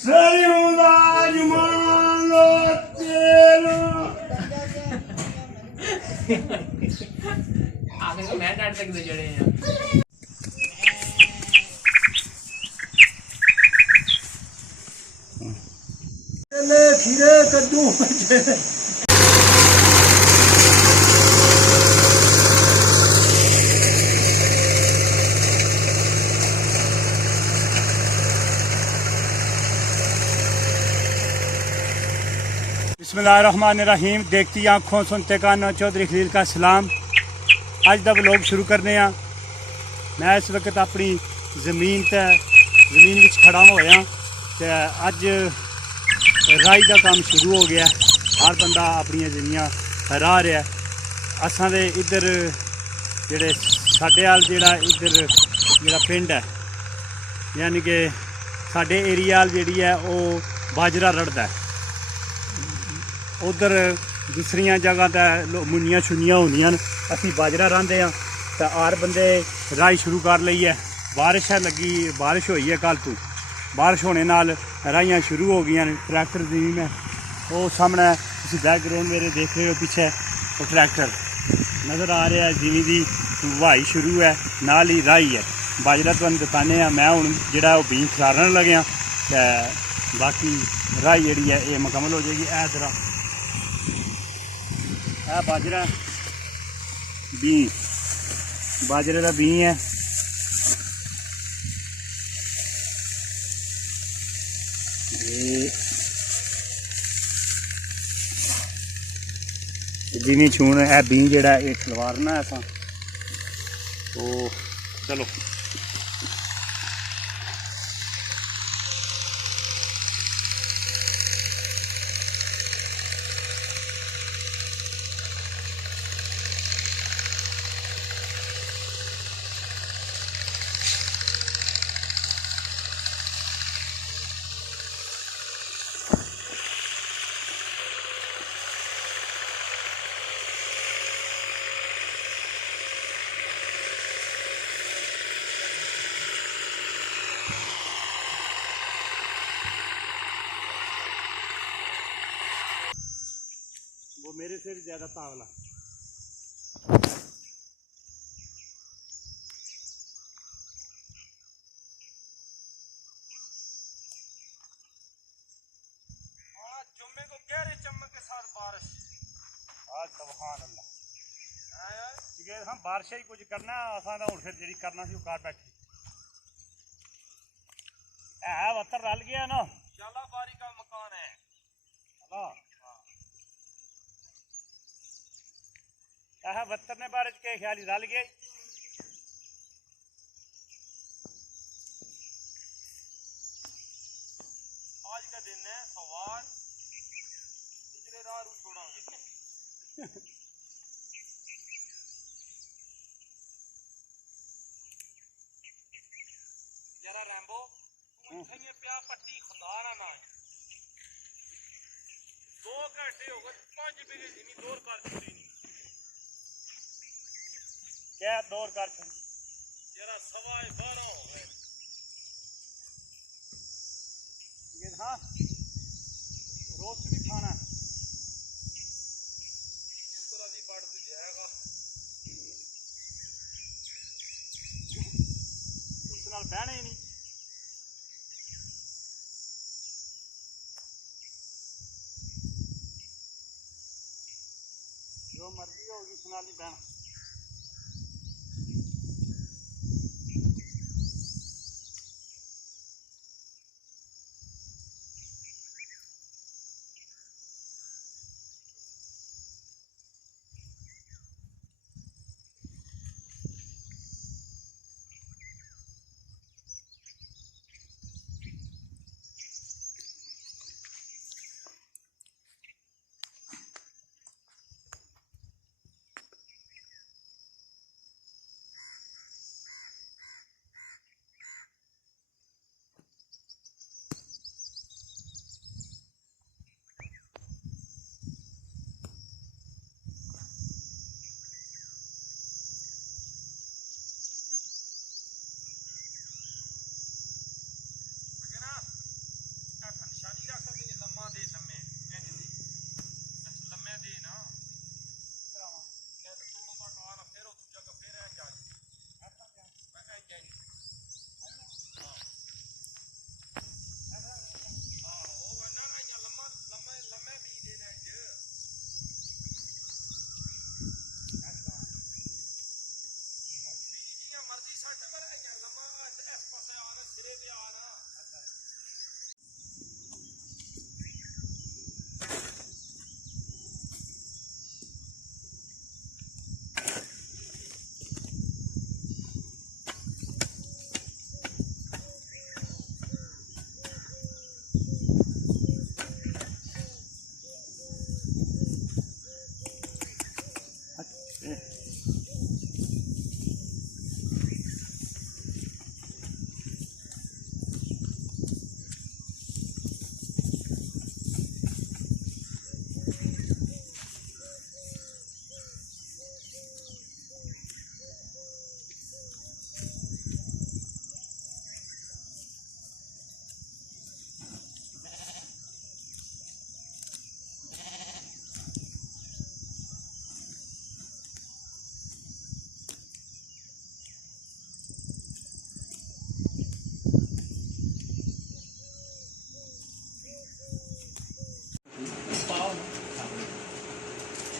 सरियों दा जुमान लो तेरो आगे तो मैं डांट तक जड़े हैं ले खीरे कद्दू बिस्मिल्लाहिर्रहमानिर्रहीम। देखती आँखों सुनते कानों चौधरी खलील का सलाम। अज का व्लॉग शुरू करने आ। मैं इस वक्त अपनी जमीन खड़ा होया ते अज राई का काम शुरू हो गया। हर बंदा अपनी जमीयां रा रहा। असां दे इधर जेड़े साडे आल जेड़ा इधर जेड़ा पिंड है यानी कि साडे एरिया जेड़ी है वो बाजरा रड़दा है। उधर दूसरिया जगह तो मुनियां छुनियां होंदियां असी बाजरा रांदे हाँ तो हर बंदे राई शुरू कर ली है। बारिश है लगी, बारिश हुई है कल तो, बारिश होने नाल राइयां शुरू हो गई। ट्रैक्टर जमीन है वो सामने बैकग्राउंड मेरे देख रहे हो पीछे वो ट्रैक्टर नज़र आ रहा है। जिमी की बुआई शुरू है नाल ही राई है। बाजरा तुहानूं दिखाने मैं हुण जिहड़ा ओह बीज खिलारन लग्या ते बाकी राई जिहड़ी है ये मुकम्मल हो जाएगी। ए तरह है बाजरा बी बाजरे का बी है। जिमी छून है बी जेड़ा ये खलवारना है असां तो चलो वो मेरे से भी ज़्यादा तावला। जुम्मे को गहरे चमक के साथ बारिश। आज सुभान अल्लाह। हम बारिश ही कुछ करना असा तो फिर जी करना सी कार बैठी है वत्तर रल गया ना। शाला बारी का मकान है। वत्तर ने बारिश के ख्याल ही रल गया। आज का दिन है सवार पिछले राह रू छोड़ांगे जरा रैम्बो तू प्या पट्टी खुदा ना 2 घंटे हो गए 5 बिगे जिनी दौर कर छोड़ी नहीं। क्या दौर कर छोड़ी जरा 12:15 हो गए। हाँ रोस्ट भी खाना बढ़ तो जाएगा उस नाल बहना ही नहीं। जो मर्जी होगी उस नाल ही बहना।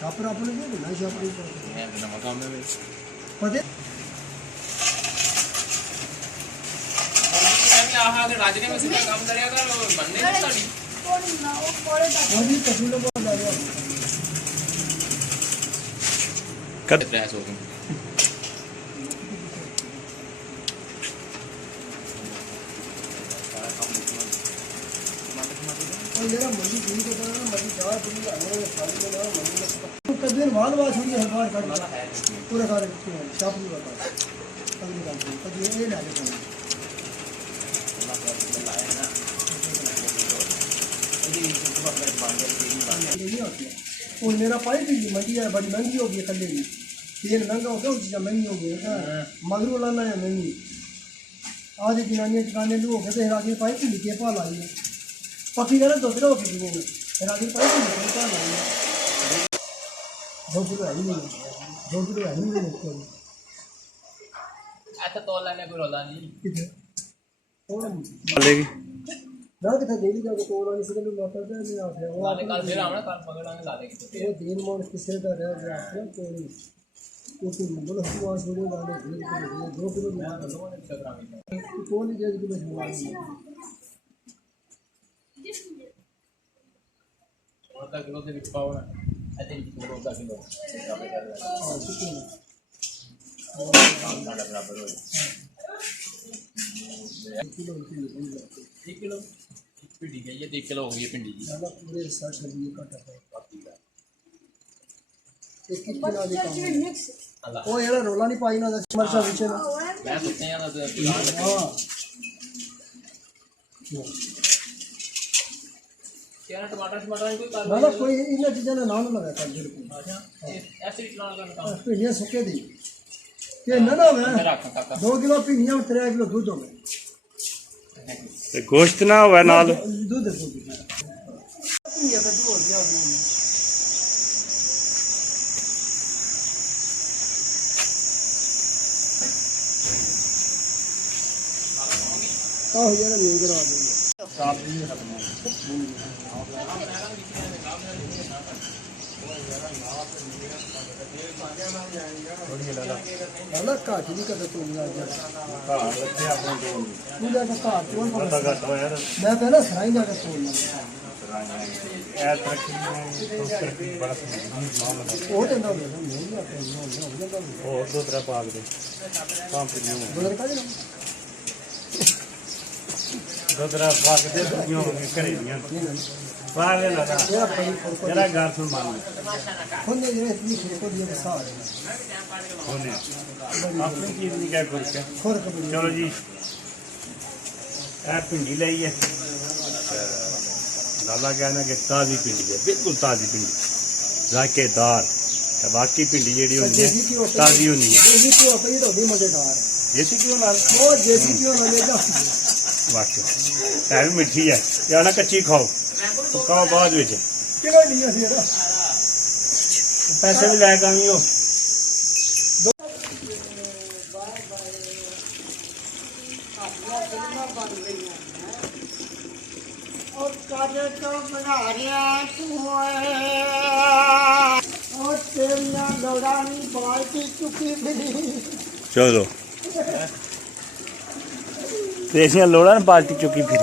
छापर अपने को ना छापर मैं बिना मकाम में भी पते मैं आहा के राजने में सीधा काम करेगा कर बनने नहीं ताड़ी वो भी कसूल को डाल दिया कद प्रयास हो गए और मेरा मंडी ठीक है ना मंडी दवा पूरी आने सारी में ना मंडी में कभी माल वास हुई है बार कर पूरा सारे शॉप नहीं बता अगली बात कभी ये ना ले और मेरा पाइप भी मंडी है बड़ी महंगी हो गई कल ही तेल महंगा हो गया चीज़ें महंगी हो गई मगरू लाना है महंगी आधी जनानियाँ चुकाने लू हो गए तो राजी पाइप भी लिखे पा लाई है पकी करे दूसरे हो गई राजी पाइप भी लिखे पा लाई है 2 किलो है ही नहीं 2 किलो है ही नहीं ऐसा तोल लेने कोई रोला नहीं कितने और चलेगी ना कितना डेली जाके तो वाली से लोग आता है नहीं आते वो लाने कल फिर आना कल पकड़ाने ला देंगे वो दिन मोड़ किससे का रह गया है तो क्योंकि बोलो हुआ छोड़ो वाले 2 किलो नहीं कौन जाए कि बस आधा किलो से भी पाओ ना आई थिंक पूरा आधा किलो बराबर हो 1 किलो भिंडी गई है 1 किलो हो गई है भिंडी जी ज्यादा पूरे 60 रुपए का टका एक कितना भी कम वो यार रोला नहीं पाई ना मरचा पीछे ना मैं सोचते हैं ना हां क्या टमाटर कोई मतलब कोई इन चीज़ों ने नाम लगा कर दे अच्छा ऐसे इतना का काम पिंडियां सुके दी के ना हो मैं गया रखा काका 2 किलो पिंडियां और 3 किलो दूध हो गए ਤੇ ਗੋਸ਼ਤ ਨਾ ਹੋਵੇ ਨਾਲ दूध दे पिंडियां का दूध हो गया आह यार नहीं करा दे साफ नहीं रखना ना काट नहीं करता तू ना जा ਘਰ ਰੱਖੇ ਆਪਣੇ ਕੋਲ तू जाकर काट कौन ਪਤਾ ਘੱਟ ਹੋਇਆ ਯਾਰ मैं पहले सराई जाकर तोड़ना ਇਹ ਤਰੱਕੀ ਬੜਾ ਮਾਮਲਾ वो तो ना नहीं आता ਹੋਰ ਦੋ ਤਰ੍ਹਾਂ ਪਾ ਦੇ ਪੰਪ ਨਹੀਂ ਹੋਣਾ बदल का ना ਦੋ ਤਰ੍ਹਾਂ ਪਾ ਕੇ ਦੇ ਦੁਨੀਆਂ ਹੋ ਘਰੇ ਦੀਆਂ ਪਾ ਲੈ ਲਗਾ मेरा पड़ी फरक ਜਰਾ ਗੱਲ ਸੁਣ ਮੰਨ होने जो इतनी को दिए सार ਹੋਨੇ ਆਪਣੀ ਚੀਜ਼ ਨਹੀਂ ਕਹਿ ਕੁਝ ਕੇ फर्क बड़ी ਚਲੋ ਜੀ ਇਹ ਪਿੰਡੀ ਲਈ ਹੈ ਲਾਲਾ ਕਹਿੰਦਾ ਕਿ ਤਾਜ਼ੀ ਪਿੰਡੀ ਹੈ ਬਿਲਕੁਲ ਤਾਜ਼ੀ ਪਿੰਡੀ ਜ਼ਾਇਕੇਦਾਰ ਤੇ ਬਾਕੀ ਪਿੰਡੀ ਜਿਹੜੀ ਹੁੰਦੀ ਹੈ ਤਾਜ਼ੀ ਹੁੰਦੀ ਹੈ जेसी की होती तो भी मजेदार ਦੇਸੀ ਕਿਉਂ ਨਾਲ वो जेसी की होना लेगा ਵਾਕਿਆ ਇਹ ਵੀ ਮਿੱਠੀ ਹੈ ਜਾਂ ਨਾ ਕੱਚੀ ਖਾਓ ਪਕਾਓ ਬਾਅਦ ਵਿੱਚ किलो नहीं है सीधा ਪੈਸੇ ਵੀ ਲੈ ਕੇ ਆਵੀਂ ਉਹ और काजे तो बना रिया तू और तेरिया लौड़ानी बाल्टी चुकी मिली ਚਲੋ ਤੇ ਅਸੀਂ ਲੋੜਾਂ ਨੇ ਬਾਲਟੀ ਚੁੱਕੀ ਫਿਰ